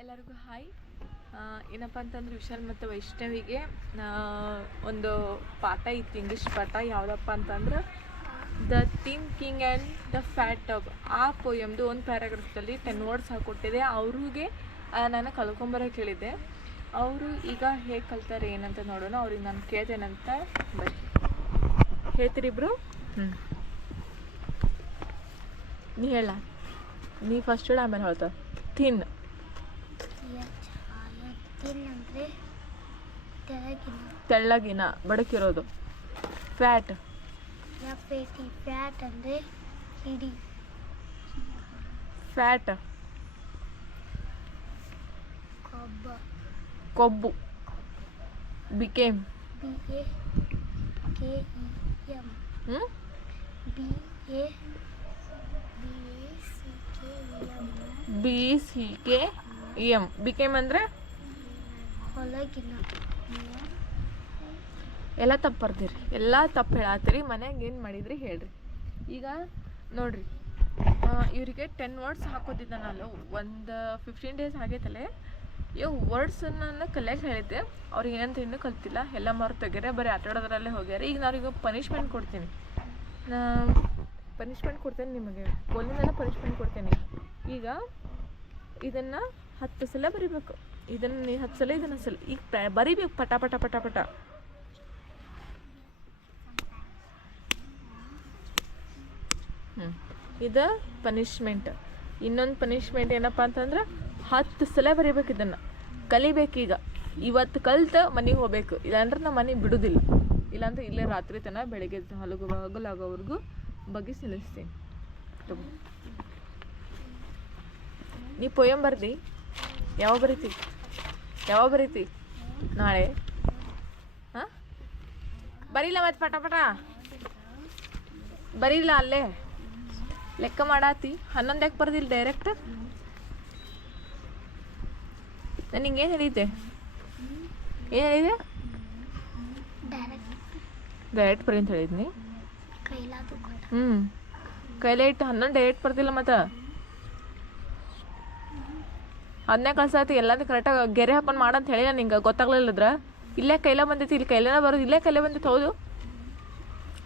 ಎಲ್ಲರಿಗೂ ಹಾಯ್. ಏನಪ್ಪ ಅಂತಂದ್ರೆ ವಿಶಾಲ್ ಮತ್ತು ವೈಷ್ಣವಿಗೆ ಒಂದು ಪಾಠ ಇತ್ತು ಇಂಗ್ಲೀಷ್ ಪಾಠ. ಯಾವುದಪ್ಪ ಅಂತಂದ್ರೆ the thin king and the fat dog ಆ ಪೋಯಮ್ದು ಒಂದು ಪ್ಯಾರಾಗ್ರಾಫ್ದಲ್ಲಿ ಟೆನ್ ವರ್ಡ್ಸ್ ಹಾಕೊಟ್ಟಿದೆ. ಅವ್ರಿಗೆ ನಾನು ಕಲ್ಕೊಂಬರೋಕೆ ಹೇಳಿದ್ದೆ. ಅವರು ಈಗ ಹೇಗೆ ಕಲ್ತಾರೆ, ಏನಂತ ನೋಡೋಣ. ಅವ್ರಿಗೆ ನಾನು ಕೇಳ್ತೇನಂತ ಬರ್ರಿ ಹೇಳ್ತೀರಿ ಇಬ್ರು? ಹ್ಞೂ ನೀ ಹೇಳ. ನೀ ಫಸ್ಟ್ ಹೇಳ, ಆಮೇಲೆ ಹೇಳ್ತ ಥಿನ್ ಅಂದರೆ ತೆಳಗಿನ ತೆಳ್ಳಗಿನ ಬಡಕಿರೋದು. Fat F A T fat ಅಂದರೆ ಹಿಡಿ. ಫ್ಯಾಟ್ ಕೊಬ್ಬ. ಕೊಬ್ಬು. Became B A K E M ಹ್ಞೂ B A B A C K E M B C K M became ಅಂದರೆ? ಎಲ್ಲ ತಪ್ಪು ಬರ್ದಿರಿ. ಎಲ್ಲ ತಪ್ಪು ಹೇಳತ್ತೀರಿ ಮನ್ಯಾಗ ಏನು ಮಾಡಿದ್ರಿ ಹೇಳ್ರಿ. ಈಗ ನೋಡ್ರಿ ಇವರಿಗೆ ಟೆನ್ ವರ್ಡ್ಸ್ ಹಾಕೋತಿದ್ದೆ ನಾನು ಒಂದು ಫಿಫ್ಟೀನ್ ಡೇಸ್ ಆಗೈತಲ್ಲೇ ಇವು ವರ್ಡ್ಸನ್ನ ಕಲಿಯಕ್ಕೆ ಹೇಳಿದ್ದೆ. ಅವ್ರಿಗೆ ಏನಂತ ಇನ್ನೂ ಕಲ್ತಿಲ್ಲ. ಎಲ್ಲ ಮಾರು ತೆಗೆರೆ ಬರೀ ಆಟ ಆಡೋದ್ರಲ್ಲೇ ಹೋಗ್ಯಾರ. ಈಗ ನಾವೀಗ ಪನಿಷ್ಮೆಂಟ್ ಕೊಡ್ತೀನಿ. ನಾ ಪನಿಷ್ಮೆಂಟ್ ಕೊಡ್ತೇನೆ ನಿಮಗೆ. ಗೋಲಿನೆಲ್ಲ ಪನಿಷ್ಮೆಂಟ್ ಕೊಡ್ತೇನೆ. ಈಗ ಇದನ್ನು ಹತ್ತು ಸಲ ಬರಿಬೇಕು. ಇದನ್ನು ಹತ್ತು ಸಲ ಇದನ್ನು ಸಲ ಈಗ ಬರಿಬೇಕು ಪಟ ಪಟ ಪಟ ಪಟ. ಹ್ಞೂ ಇದು ಪನಿಷ್ಮೆಂಟ್ ಇನ್ನೊಂದು ಪನಿಷ್ಮೆಂಟ್ ಏನಪ್ಪ ಅಂತಂದ್ರೆ ಹತ್ತು ಸಲ ಬರಿಬೇಕು ಇದನ್ನು. ಕಲಿಬೇಕೀಗ. ಇವತ್ತು ಕಲ್ತು ಮನೆಗೆ ಹೋಗ್ಬೇಕು. ಇಲ್ಲಾಂದ್ರೆ ನಮ್ಮ ಮನೆ ಬಿಡುದಿಲ್ಲ. ಇಲ್ಲಾಂದ್ರೆ ಇಲ್ಲೇ ರಾತ್ರಿ ತನಕ ಬೆಳಗ್ಗೆ ಹಲಗು ಹಗಲಾಗೋವರೆಗೂ ಬಗ್ಗೆ ನಿಲ್ಲಿಸ್ತೀನಿ ತಗೋ. ನೀ ಪೊಯಂ ಬರ್ದಿ. ಯಾವ ಬರೀತಿ? ಯಾವ ಬರೀತಿ? ನಾಳೆ? ಹಾಂ? ಬರೀಲ್ಲ ಮತ್ತೆ ಪಟ ಪಟ. ಬರೀಲ್ಲ ಅಲ್ಲೇ. ಲೆಕ್ಕ ಮಾಡಾತಿ. ಹನ್ನೊಂದು ಯಾಕೆ ಬರ್ದಿಲ್ಲ ಡೈರೆಕ್ಟ್ ನಾನು ಏನು ಹೇಳಿದ್ದೆ? ಏನು ಹೇಳಿದೆ ಡೈರೆಕ್ಟ್ ಡೈರೆಕ್ಟ್ ಬರೀ ಅಂತ ಹೇಳಿದ್ನಿ. ಹ್ಞೂ ಕೈಲೇ ಇಟ್ಟು ಹನ್ನೊಂದು ಡೈರೆಕ್ಟ್ ಬರ್ದಿಲ್ಲ ಮತ್ತು? ಅದನ್ನೇ ಕಳ್ಸಾತಿ ಎಲ್ಲದೂ ಕರೆಕ್ಟಾಗಿ ಗೆರೆ ಹಾಕೊಂಡು ಮಾಡಂತ ನಾನು ಹಿಂಗೆ ಗೊತ್ತಾಗ್ಲಿಲ್ಲದ್ರ? ಇಲ್ಲೇ ಕೈಲೇ ಬಂದಿತ್ತು ಇಲ್ಲಿ ಕೈಲೇನ ಬರೋದು, ಇಲ್ಲೇ ಕೈಲೇ ಬಂದೈತಿ, ಹೌದು?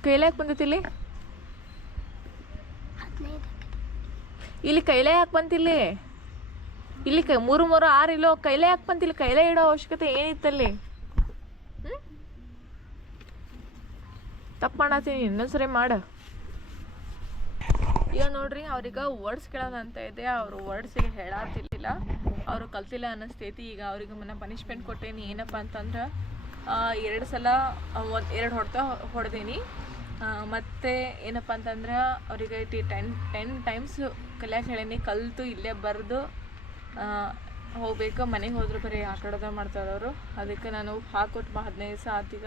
ಕೈಲೇ ಯಾಕೆ ಬಂದೈತಿ ಇಲ್ಲಿ? ಇಲ್ಲಿ ಕೈಲೇ ಯಾಕೆ ಬಂತಿಲ್ಲಿ ಇಲ್ಲಿ? ಕೈ, ಮೂರು ಮೂರು ಆರು ಇಲ್ಲೋ, ಕೈಲೇ ಯಾಕೆ ಬಂತಿಲ್ಲ ಕೈಲೇ ಇಡೋ ಅವಶ್ಯಕತೆ ಏನಿತ್ತಲ್ಲಿ ಹ್ಞೂ ತಪ್ಪು ಮಾಡತ್ತೀನಿ ಇನ್ನೊಂದ್ಸರಿ ಮಾಡು. ಈಗ ನೋಡ್ರಿ, ಅವ್ರಿಗೆ ವರ್ಡ್ಸ್ ಕೇಳೋದಂತ ಇದೆ, ಅವರು ವರ್ಡ್ಸಿಗೆ ಹೇಳತ್ತಿರ್ಲಿಲ್ಲ ಅವರು ಕಲ್ತಿಲ್ಲ ಅನ್ನಿಸ್ತೈತಿ ಈಗ ಅವ್ರಿಗೆ ಮನೆ ಪನಿಷ್ಮೆಂಟ್ ಕೊಟ್ಟೇನಿ ಏನಪ್ಪ ಅಂತಂದ್ರೆ ಎರಡು ಸಲ ಒಂದು ಎರಡು ಹೊಡ್ತಾ ಹೊಡೆದೀನಿ. ಮತ್ತು ಏನಪ್ಪ ಅಂತಂದ್ರೆ ಅವರಿಗೆ ಟಿ ಟೆನ್ ಟೆನ್ ಟೈಮ್ಸ್ ಕಲಿಯಕ್ಕೆ ಹೇಳೀನಿ ಕಲಿತು ಇಲ್ಲೇ ಬರೆದು ಹೋಗ್ಬೇಕು ಮನೆಗೆ ಹೋದ್ರೆ ಬರೀ ಆಟ ಆಡೋದೇ ಮಾಡ್ತಾರೆ ಅವರು. ಅದಕ್ಕೆ ನಾನು ಹಾಕೊಟ್ಟು ಹದಿನೈದು ದಿವಸ ಆತೀಗ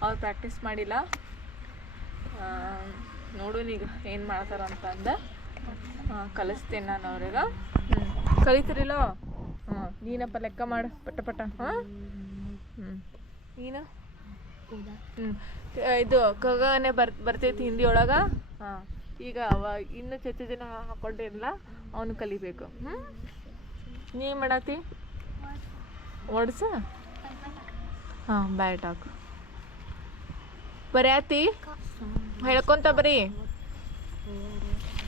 ಅವ್ರು ಪ್ರಾಕ್ಟೀಸ್ ಮಾಡಿಲ್ಲ. ಈಗ ಏನು ಮಾಡ್ತಾರ ಅಂತ ಅಂದ. ಆ, ಕಲಿಸ್ತೇನೆ ನಾನು ಅವ್ರಿಗೆ. ಕಲಿತಿರಿಲ್ಲ ಹಾಂ ನೀನಪ್ಪ ಲೆಕ್ಕ ಮಾಡು ಪಟ ಪಟ. ಹಾಂ? ಹ್ಞೂ ನೀನು? ಹ್ಞೂ ಇದು ಕಗನೆ ಬರ್ ಬರ್ತೈತಿ ಹಿಂದಿ ಒಳಗೆ? ಹಾಂ. ಈಗ ಅವ ಇನ್ನು ಚಚ್ಚ ಜನ ಹಾಕೊಂಡಿರಲ್ಲ ಅವನು ಕಲಿಬೇಕು. ಹ್ಞೂ ನೀ ಮಾಡತಿ? ಮಾಡತ್ತಿ ಹಾ ಹಾಂ ಬಾಯ್ ಟಾಕ್ ಬರ್ಯಾತಿ ಹೇಳ್ಕೊಂತ ಬರೀ.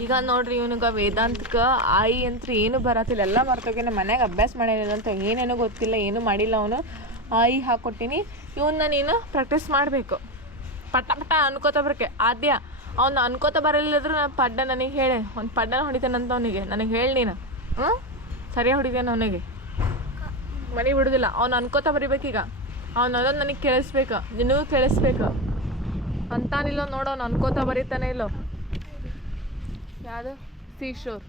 ಈಗ ನೋಡ್ರಿ ಇವನಿಗೆ ವೇದಾಂತಕ್ಕೆ ಆಯಿ ಅಂತ ಏನು ಬರತ್ತಿಲ್ಲ. ಎಲ್ಲ ಮರ್ತೋಗಿ ನಮ್ಮ ಮನ್ಯಾಗ ಅಭ್ಯಾಸ ಮಾಡಿಲ್ಲ ಅಂತ ಏನೇನೋ ಗೊತ್ತಿಲ್ಲ, ಏನು ಮಾಡಿಲ್ಲ ಅವನು. ಆಯಿ ಹಾಕೊಟ್ಟಿನಿ. ಇವನ್ನ ನೀನು ಪ್ರಾಕ್ಟೀಸ್ ಮಾಡಬೇಕು. ಪಟ ಪಟ ಅನ್ಕೋತ ಬರಕ್ಕೆ ಆದ್ಯ, ಅವ್ನು ಅನ್ಕೋತ ಬರಲಿಲ್ಲದ್ರು ನಾನು ಪಡ್ಡ ನನಗೆ ಹೇಳಿ. ಒಂದು ಪಡ್ಡನ ಹೊಡಿತೇನಂತ ಅವನಿಗೆ. ನನಗೆ ಹೇಳಿ ನೀನು. ಹ್ಞೂ? ಸರಿಯಾಗಿ ಹೊಡಿತೇನೆ ಅವನಿಗೆ. ಮನೆ ಬಿಡೋದಿಲ್ಲ. ಅವ್ನು ಅನ್ಕೋತ ಬರಿಬೇಕೀಗ. ಅವ್ನು ಅದನ್ನು ನನಗೆ ಕೇಳಿಸ್ಬೇಕು. ನಿನಗೂ ಕೇಳಿಸ್ಬೇಕು. ಅಂತಾನಿಲ್ಲ ನೋಡೋ, ಅವ್ನು ಅನ್ಕೋತ ಬರೀತಾನೆ ಇಲ್ಲೋ. ಯಾವುದು ಸೀಶೋರ್.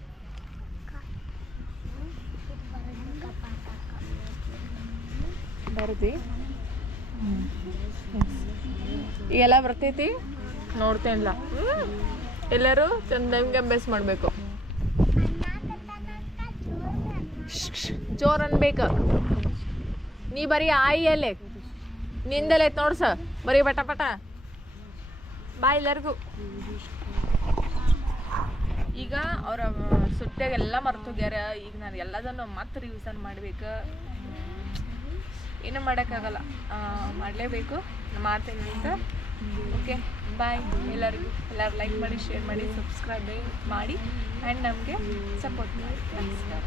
ಬರ್ದಿ. ಎಲ್ಲ ಬರ್ತೈತಿ? ನೋಡ್ತೇನಿಲ್ಲ ಎಲ್ಲರೂ ಚಂದಂಗೆ ಅಭ್ಯಾಸ ಮಾಡಬೇಕು. ಜೋರ್ ಅನ್ಬೇಕು. ನೀ ಬರೀ ಆಯಿ ಅಲ್ಲೇ ನಿಂದಲೇ ನೋಡ್ಸ ಬರೀ ಪಟ ಪಟ. ಬಾ ಎಲ್ಲರಿಗೂ. ಈಗ ಅವ್ರ ಸುಟ್ಟಾಗ ಎಲ್ಲ ಮರ್ತೋಗ್ಯಾರ. ಈಗ ನಾನು ಎಲ್ಲದನ್ನು ಮತ್ತೆ ರಿವಿಸನ್ ಮಾಡ್ಬೇಕು. ಏನು ಮಾಡೋಕ್ಕಾಗಲ್ಲ. ಮಾಡಲೇಬೇಕು. ಮಾಡ್ತೀನಿ ಅಂತ ಓಕೆ ಬಾಯ್ ಎಲ್ಲರಿಗೂ, ಎಲ್ಲರೂ ಲೈಕ್ ಮಾಡಿ ಶೇರ್ ಮಾಡಿ ಸಬ್ಸ್ಕ್ರೈಬ್ ಮಾಡಿ ಆ್ಯಂಡ್ ನಮಗೆ ಸಪೋರ್ಟ್ ಮಾಡಿ. ನಮಸ್ಕಾರ.